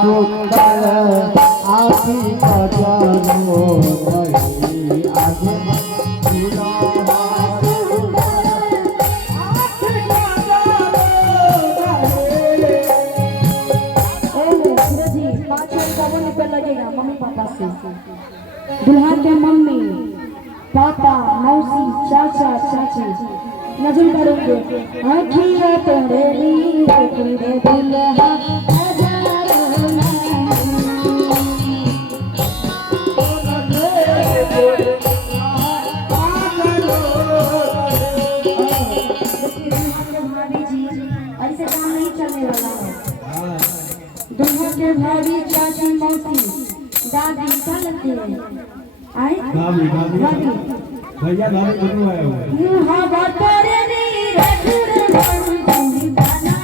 सुंदर आखी कजरो नहीं आगे लगेगा मम्मी पापा से दुल्हा के मम्मी पापा मौसी चाचा चाची नजर करेंगे आखिया तोरे लिए तेरे दुल्हा ऐसे काम नहीं चलने वाला है। दुल्हा के भाभी चाची मौसी दादी क्या लगती है आए भाभी भैया भाभी दोनों आए हुए मुहा बातरे नी रखड़ बंदी बना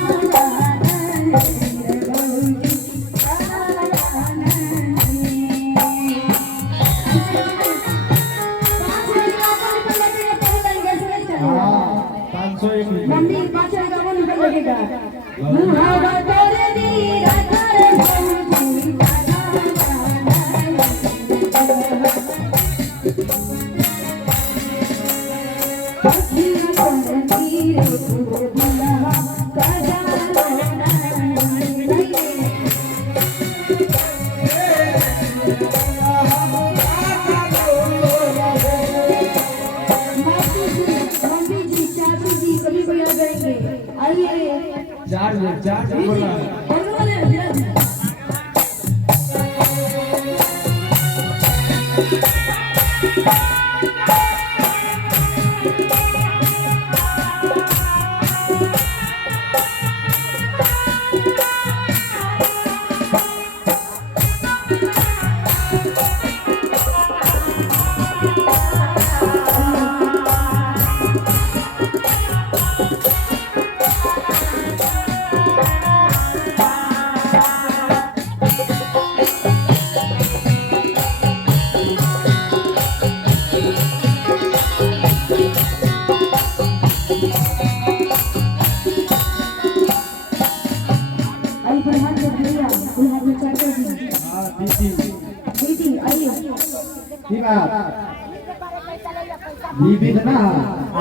मम्मी पाचन का मन लगेगा मुहा बातरे नी रखड़ बंदी बना चार बोला बीबी ना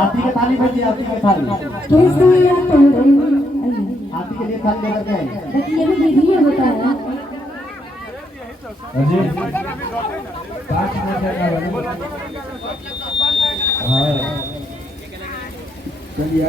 आती के थाली बची आती के थाली आती के लिए थाली लेकर के देखिए भी दीदी है बताया अजी 5 मिनट का हां चलिए।